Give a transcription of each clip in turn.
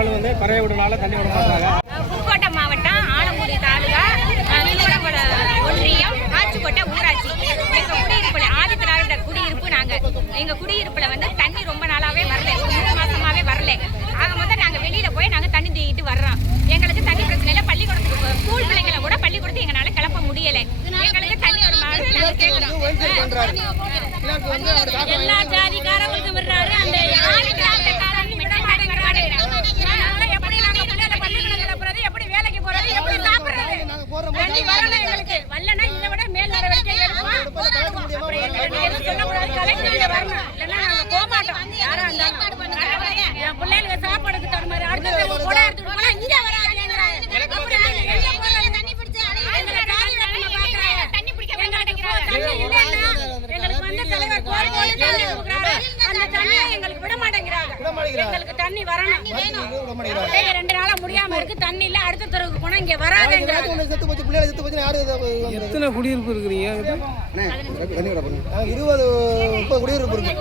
நாள் வந்து பறைய விடுனால தண்ணி விட மாட்டாங்க. புதுக்கோட்டை மாவட்டம் ஆலங்குடி தாலுகா ஒன்றியம் ஆச்சுக்கோட்டை ஊராட்சி. எங்க குடியிருப்புல ஆதித்திராவிடர் குடியிருப்பு. எங்க குடியிருப்புல வந்து தண்ணி ரொம்ப நாளாவே வரல, 3 மாசமாவே வரல. ஆக மொத்தம் நாங்க வெளியில போய் நாங்க தண்ணி தூக்கிட்டு வர்றோம். எங்களுக்கு தண்ணி பிரச்சனை இல்லை. பள்ளிக்கூடத்துக்கு ஸ்கூல் பிள்ளைங்களை கூட பள்ளிக்கூடத்துக்கு எங்களால கிளப்ப முடியல. எங்களுக்கு தண்ணி ஒரு மாதிரி நாங்க கேட்கிறோம். எல்லா ஜாதிக்காரங்களுக்கும் விடுறாரு. அந்த ஆதித்திராவிடக்காரன் விட மாட்டேங்கிறாரு. எப்படி நாங்க பிள்ளைகளை பள்ளிக்கூடம் கிளப்புறது, எப்படி வேலைக்கு போறது, எப்படி சாப்பிடுறது? தண்ணி வரல. எங்களுக்கு வரலன்னா இதை விட மேல் நடவடிக்கை எடுப்போம். அப்புறம் எங்களுக்கு சொல்லக்கூடாது, கலெக்டர் வரணும். இல்லைன்னா நாங்க போக மாட்டோம். யாரா இருந்தாலும் என் பிள்ளைங்க சாப்பாடுக்கு தருமாறு அடுத்த கூட எடுத்துட்டு போனா இங்க வராதுங்கிறாங்க. அப்புறம் நாங்க வெளியே போறது தண்ணி பிடிச்சு எங்களை காலி வரமா பாக்குறாங்க. தண்ணி பிடிக்க மாட்டேங்கிறாங்க. தண்ணி இல்லைன்னா எங்களுக்கு வந்து தலைவர் கோரிக்கை தண்ணி கொடுக்குறாரு. அந்த தண்ணியை எங்களுக்கு விட மாட்டேங்கிறாங்க. எங்களுக்கு தண்ணி வரணும். 2 நாளா முடியாம இருக்கு. தண்ணி இல்ல. அடுத்த தெருவுக்கு போனா இங்க வராதுங்கிறாங்க. எத்தனை குடியிருப்பு இருக்கிறீங்க? 20-30 குடியிருப்பு இருக்கு.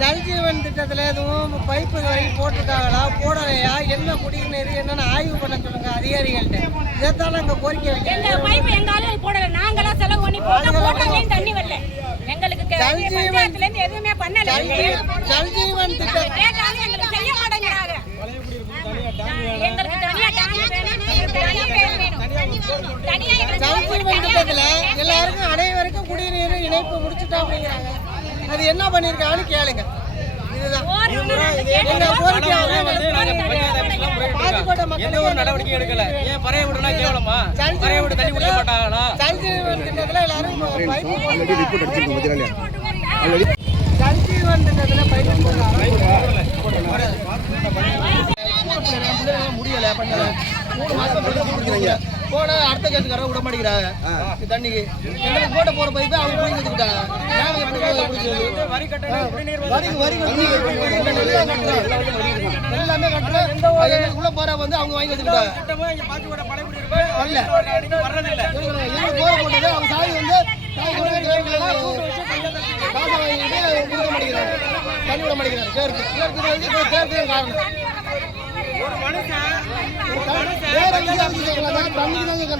ஜல்ஜீவன் திட்டத்தில் எதுவும் பைப்பு வரைக்கும் போட்டிருக்காங்களா, போடலையா, என்ன குடிநீர் என்னன்னு ஆய்வு பண்ண சொல்லுங்க அதிகாரிகள்கிட்ட. இதைத்தால எங்க கோரிக்கை எங்க பைப்பு எங்காலும் போடல. நாங்களா செலவு பண்ணி போட்டாங்க. தண்ணி வரல. எங்களுக்கு பஞ்சாயத்துல இருந்து எதுவுமே பண்ணல. ஜல்ஜீவன் திட்டம் கேட்டாலும் எங்களுக்கு செய்ய மாட்டேங்கிறாங்க. எங்களுக்கு தனியா டேங்க் வேணும். ஜல்ஜீவன் திட்டத்துல எல்லாருக்கும் அனைவருக்கும் குடிநீர் இணைப்பு முடிச்சுட்டோம் அப்படிங்கிறாங்க. அது என்ன பண்ணிருக்காங்கன்னு கேளுங்க. இதுதான் எந்த ஒரு நடவடிக்கை எடுக்கல. ஏன் பறைய விடுனா கேவலமா? பறைய விட்டு தண்ணி குடிக்க மாட்டாங்களா? ஜல்ஜீவன் திட்டத்துல எல்லாரும் ஜல்ஜீவன் திட்டத்துல பைப் முடியல பண்ணல. 3 மாசம் போன அடுத்த கேட்டுக்கார விட மாட்டேங்கிறாங்க தண்ணிக்கு. எங்களுக்கு போட்ட போற பைப்பை அவங்க போய் வச்சுக்கிட்டாங்க. எல்லாமே கட்டுறோம். எங்களுக்குள்ள போற வந்து அவங்க வாங்கி வச்சுக்கிட்டாங்க. எங்களுக்கு போற போட்டது அவங்க சாவி வந்து காசை வாங்கிட்டு கொடுக்க மாட்டேங்கிறாங்க. தண்ணி விட மாட்டேங்கிறாங்க. கேட்கு காரணம்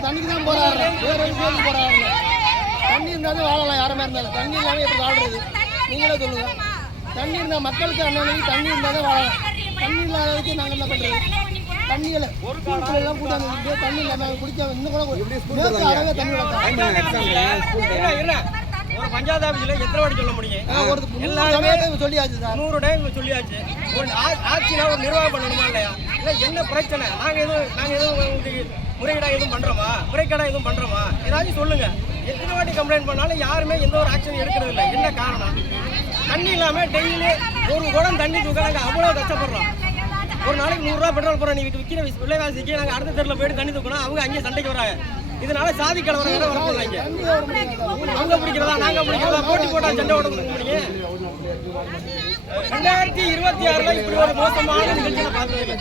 தண்ணிக்கு தான் போராடுறேன். வேற எதுவும் போராடுறேன். தண்ணி இருந்தாலும் வாழலாம். யாருமே இருந்தாலும் தண்ணி இல்லாமல் எப்படி வாழ்றது நீங்களே சொல்லுங்க. தண்ணி இருந்தால் மக்களுக்கு அண்ணனுக்கு தண்ணி இருந்தாலும் வாழலாம். தண்ணி இல்லாததுக்கு நாங்கள் என்ன பண்ணுறது? தண்ணிகளை எல்லாம் கூட்டாந்து தண்ணி இல்லாமல் குடிக்க இன்னும் கூட அழகாக தண்ணி வளர்த்தா ஒரு பஞ்சாயத்து ஆஃபீஸ்ல எத்தனை வாட்டி சொல்ல முடியும்? எல்லாருமே சொல்லியாச்சு. 100 டைம் சொல்லியாச்சு. ஒரு ஆட்சினா ஒரு நிர்வாகம் பண்ணணுமா இல்லையா? இல்லை என்ன பிரச்சனை? நாங்கள் எதுவும் முறைகேடாக எதுவும் பண்ணுறோமா? முறைகேடாக எதுவும் பண்ணுறோமா? ஏதாச்சும் சொல்லுங்க. எத்தனை வாட்டி கம்ப்ளைண்ட் பண்ணாலும் யாருமே எந்த ஒரு ஆக்ஷன் எடுக்கிறது இல்லை. என்ன காரணம்? தண்ணி இல்லாமல் டெய்லி ஒரு குடம் தண்ணி தூக்க நாங்கள் அவ்வளோ கஷ்டப்படுறோம். ஒரு நாளைக்கு 100 ரூபா பெட்ரோல் போகிறோம். நீங்கள் விற்கிற விலைவாசிக்கு நாங்கள் அடுத்த தெருவில் போயிட்டு தண்ணி தூக்கணும். அவங்க அங்கேயே சண்டைக்கு வராங்க. இதனால சாதி கலவரம் வரப்போறாங்க. அவங்க பிடிக்கிறதா நாங்க பிடிக்கிறதா போட்டி போட்டா சண்டை ஓட முடியும். 2026ல இப்படி ஒரு மோசமான நிகழ்ச்சியை பார்த்தது.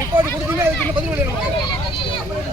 ரிப்போர்ட் கொடுத்தீங்க அதுக்கு பதில் சொல்லிடுங்க.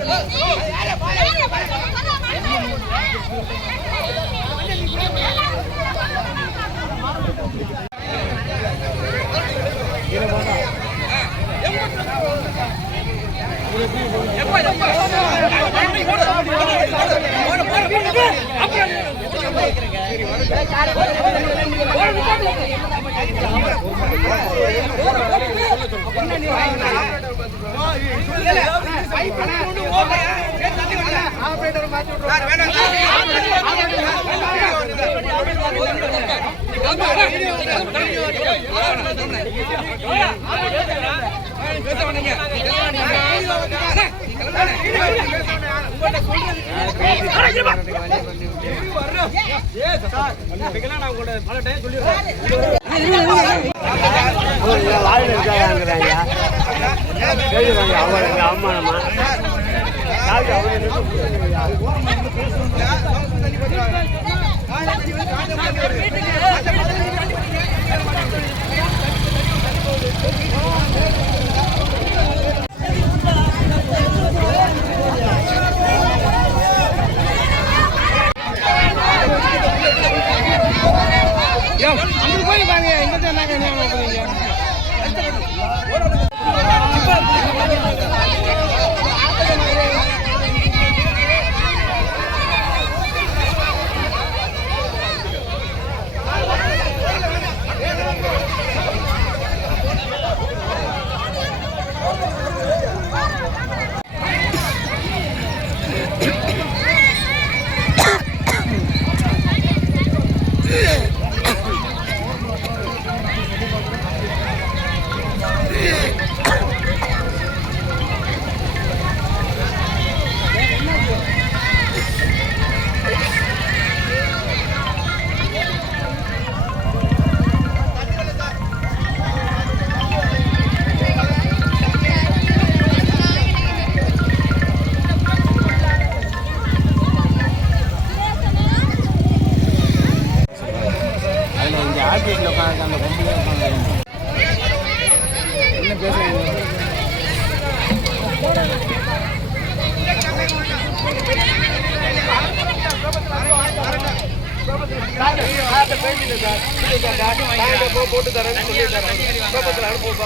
போட்டு தரேன்னு சொல்லிட்டாரு.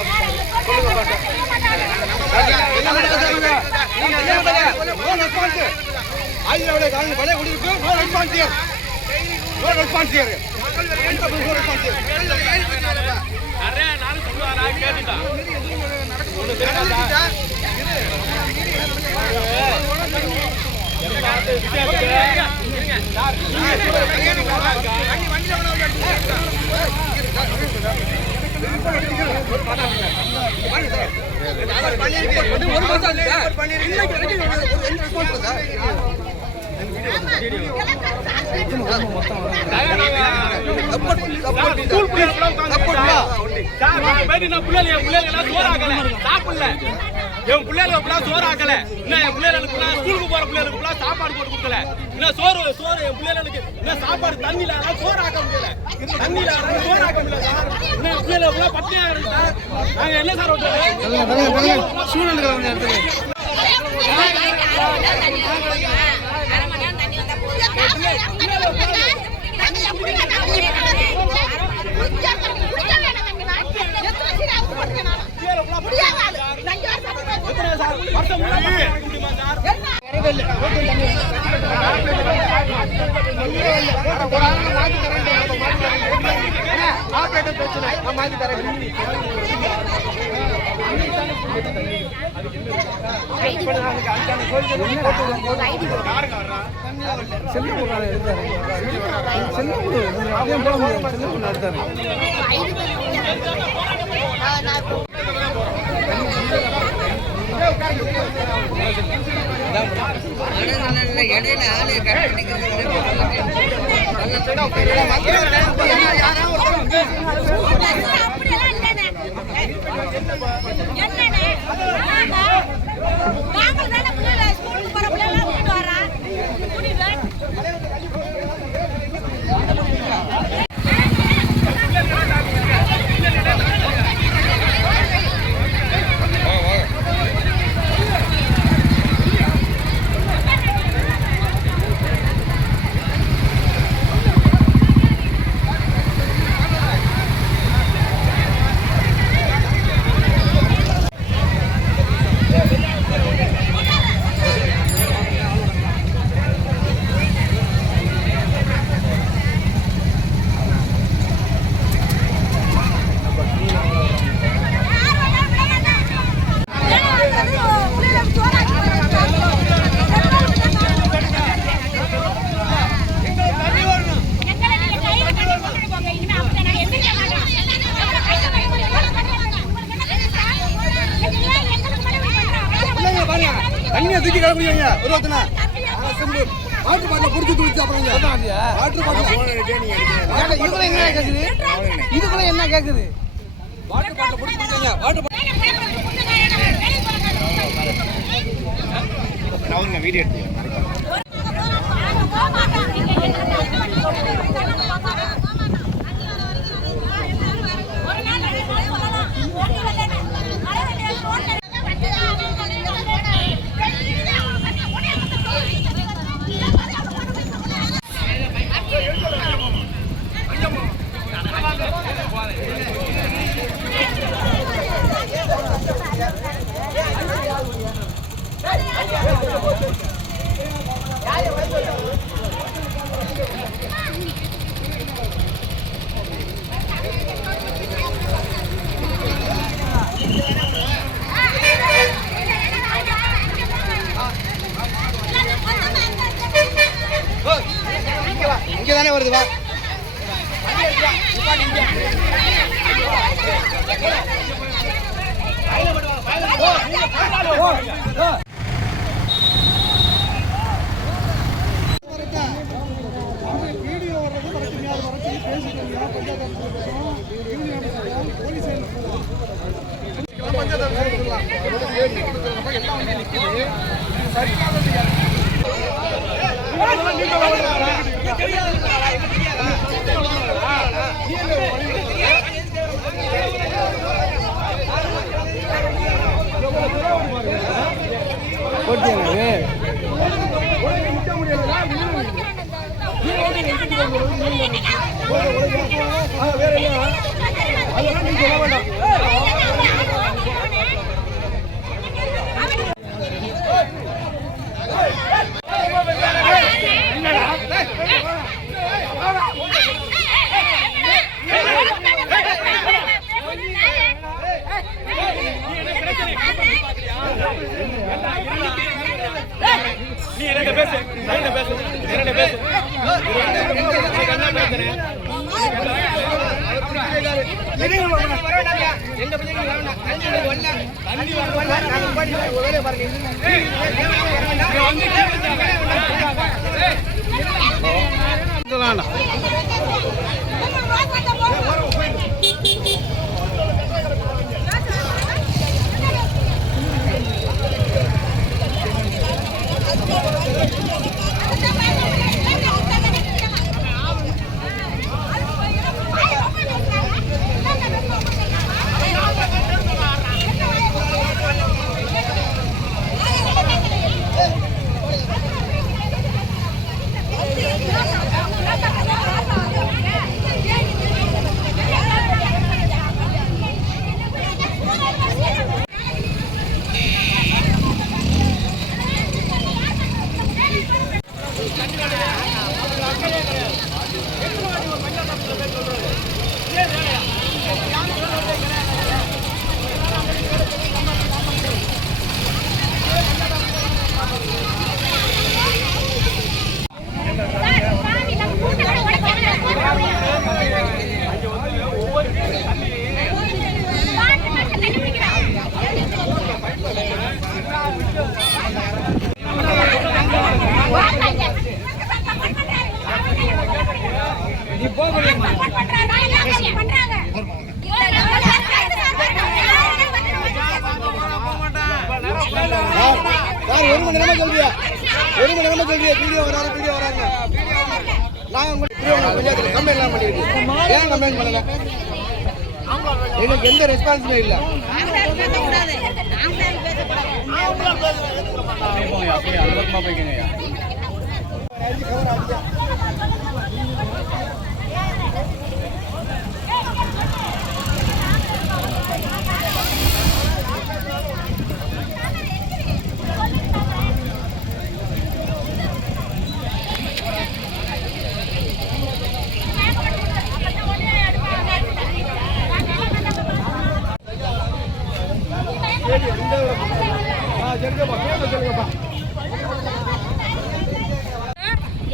என் பிள்ளைகளுக்கு சோறாக்கல, என் பிள்ளைகளுக்கு ஸ்கூலுக்கு போற பிள்ளைகளுக்கு சாப்பாடு போட்டு கொடுக்கல, சோறு சோறு என் பிள்ளைகளுக்கு சாப்பாடு தண்ணியில சோறு ஆக்க முடியல, தண்ணியில சோறு ஆக்க முடியல சார். பிள்ளைகளுக்கு பட்டினியா இருக்கு சார். நாங்க என்ன சார் சூழ்நிலை இடையில ஆளு என்ன தண்ணியை தூக்கி கிளம்புவீங்க ஒரு ஒருத்தனை வாட்டர் பாட்டில் பிடிச்சி தூக்கி சாப்பிடுங்க வாட்டர் பாட்டில் இதுக்குள்ள என்ன கேட்குது இதுக்குள்ள என்ன கேட்குது வாட்டர் பாட்டில் பிடிச்சி கொடுத்தீங்க வாட்டர் பாட்டில் வீடியோ எடுத்து இங்கே தானே வருது வா ஒரு மணி நேரமா சொல்றியா வீடியோ வராங்க நாங்க உங்களுக்கு கம்ப்ளைண்ட் பண்ணிருக்கோம் ஏன் கம்ப்ளைண்ட் பண்ணல எனக்கு எந்த ரெஸ்பான்ஸுமே இல்ல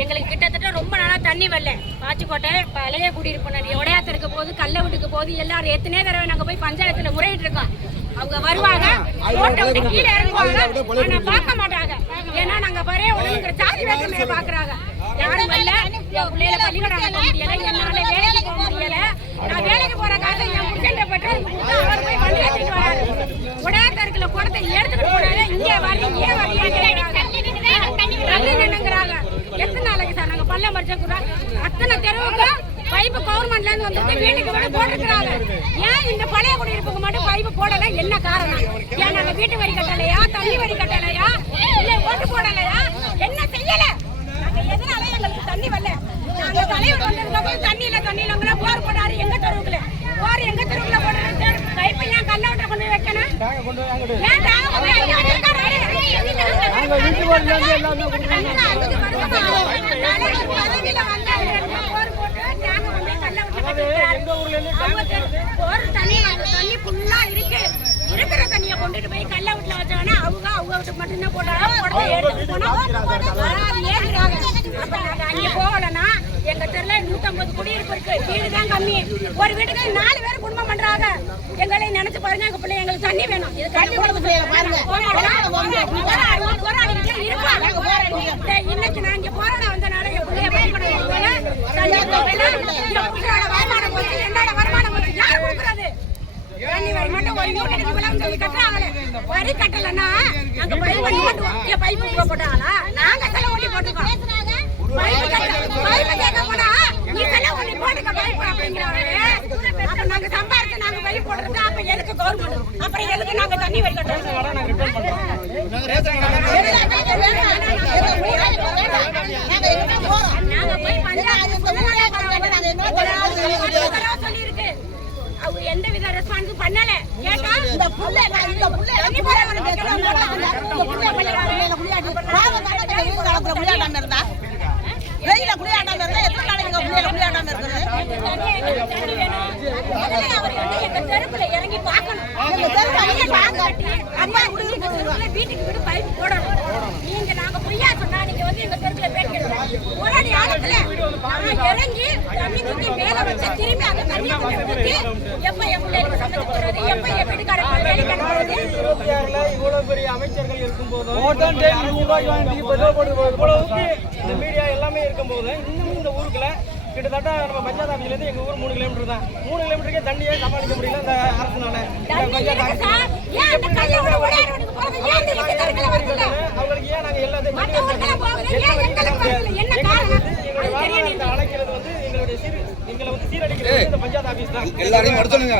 எங்களுக்கு கிட்டத்தட்ட ரொம்ப நாளா தண்ணி வரல. பாச்சிக்கோட்டை பழைய குடியிருப்பு ஒடையாத்த இருக்க போது கல்ல விட்டுக்கு போது எல்லாரும் எத்தனை தடவை நாங்க போய் பஞ்சாயத்துல முறையிட்டு இருக்கோம். அவங்க வருவாங்க ரோட்டை விட்டு கீழே இறங்குவாங்க ஆனா பார்க்க மாட்டாங்க. ஏன்னா நாங்க பரே ஒண்ணுங்கிற சாதி வேற்றுமையை பாக்குறாங்க. யாரும் வரல, என் பிள்ளைகளை பள்ளிக்கூடம் அனுப்ப முடியல, என்னால வேலைக்கு போக முடியல. நான் வேலைக்கு போற காசை என் புருஷன் பெட்ரோல் கொடுத்து அவர் போய் வண்டி எடுத்துட்டு வராரு. உடையாத்தருக்குல குடத்தை எடுத்துட்டு போனாரு. இங்கே வரல, ஏன் வரலையாங்க தண்ணி நின்னுங்கிறாங்க. எத்தனை நாளைக்கு சார் நாங்க பல்ல மறிச்சா அத்தனை தெருவுக்கு பைப்பு கவர்மெண்ட்ல இருந்து வந்து வீட்டுக்கு வீடு போட்டுக்கிறாங்க. ஏன் இந்த பழைய குடியிருப்புக்கு மட்டும் பைப்பு போடல? என்ன காரணம்? ஏன் நாங்க வீட்டு வரி கட்டலையா, தண்ணி வரி கட்டலையா, இல்ல ஓட்டு போடலையா, என்ன செய்யல? நாங்க எதனால எங்களுக்கு தண்ணி வரல? நாங்க தலைவர் வந்ததுக்கு தண்ணி இல்ல போர் போட்டாரு. எங்க தெருவுக்குள்ள போர், எங்க தெருவுக்குள்ள போடுறது பைப்பு ஏன் கல்லவட்ட கொண்டு போய் வைக்கணும்? ஏன் இருக்கிற தண்ணியை கொண்டுட்டு போய் கல்ல வீட்டுல வச்சாங்கன்னா அவங்க வீட்டுக்கு மட்டும்தான் போட்டாங்க. அங்க போகலன்னா எங்க தெருல 150 குடியிருப்பு இருக்கு, வீடு தான் கம்மி. ஒரு வீட்டுக்கு 4 பேர் குடும்பம் பண்றாங்க. எங்களை நினைச்சு பாருங்க, எங்க பிள்ளை எங்களுக்கு தண்ணி வேணும். இது இன்னைக்கு நான் இங்க போராட வந்தனால என் பிள்ளைய வருமானம் போச்சு, என்னோட வருமானம் போச்சு. யார் கொடுக்குறது? தண்ணி வரி மட்டும் ஒரு யூனிட்டுக்கு விலை சொல்லி கட்டுறாங்களே. வரி கட்டலன்னா அங்க பைப்பு போட்டாங்களா? நாங்க செலவு ஓட்டி போட்டுக்கோம். பைப்பு கேட்க போனா நீ செலவு ஓட்டி போட்டுக்க பைப்பு அப்படிங்கிறாங்க. அப்ப நாங்க சம்பாதிச்சு நாங்க பைப்பு போடுறது, அப்ப எதுக்கு கவர்மெண்ட்? அப்புறம் எதுக்கு நாங்க தண்ணி வரி கட்டுறோம்? நாங்க போய் சொல்லி இருக்கு. அவங்க எந்த வித ரெஸ்பான்ஸும் பண்ணல. கேட்டா இந்த புள்ள தண்ணி போறவங்க கேக்குறாங்க. இந்த புள்ள குளியாடாம இருந்தா வெயில குளியாடாம இருந்தா எத்தனை நாளைக்கு புள்ளைய குளியாடாம இருக்குது? எங்க தெருக்குள்ள இறங்கி பார்க்கணும். எங்க தெருக்குள்ள அம்மா வீட்டுக்கு வீடு பைப் போடணும். நீங்க நாங்க பொய்யா சொன்னா நீங்க வந்து எங்க தெருக்குள்ள பேசிக்கிறோம். ஒரு ஆழத்துல இறங்கி தண்ணி தூக்கி மேல வச்சு திரும்பி அந்த தண்ணி ஊத்தி எப்ப என் பிள்ளைகளுக்கு சமைச்சு போறது, எப்ப என் வீட்டுக்காரங்க வேலைக்கு அனுப்புறது? 26ல இவ்வளவு பெரிய அமைச்சர்கள் இருக்கும்போது இந்த மீடியா எல்லாமே இருக்கும்போது இன்னும் இந்த ஊருக்குள்ள கிட்டத்தட்ட நம்ம பஞ்சாயத்து ஆஃபீஸ்ல இருந்து எங்க ஊர் 3 கிலோமீட்டர் தான். 3 கிலோமீட்டருக்கே தண்ணியே சமாளிக்க முடியல இந்த அரசுனால. அவங்களுக்கு ஏன் நாங்க எல்லாத்தையும் அழைக்கிறது வந்து எங்களை வந்து சீரழிக்கிறது இந்த பஞ்சாயத்து ஆஃபீஸ் தான். எல்லாரையும் வர சொல்லுங்க.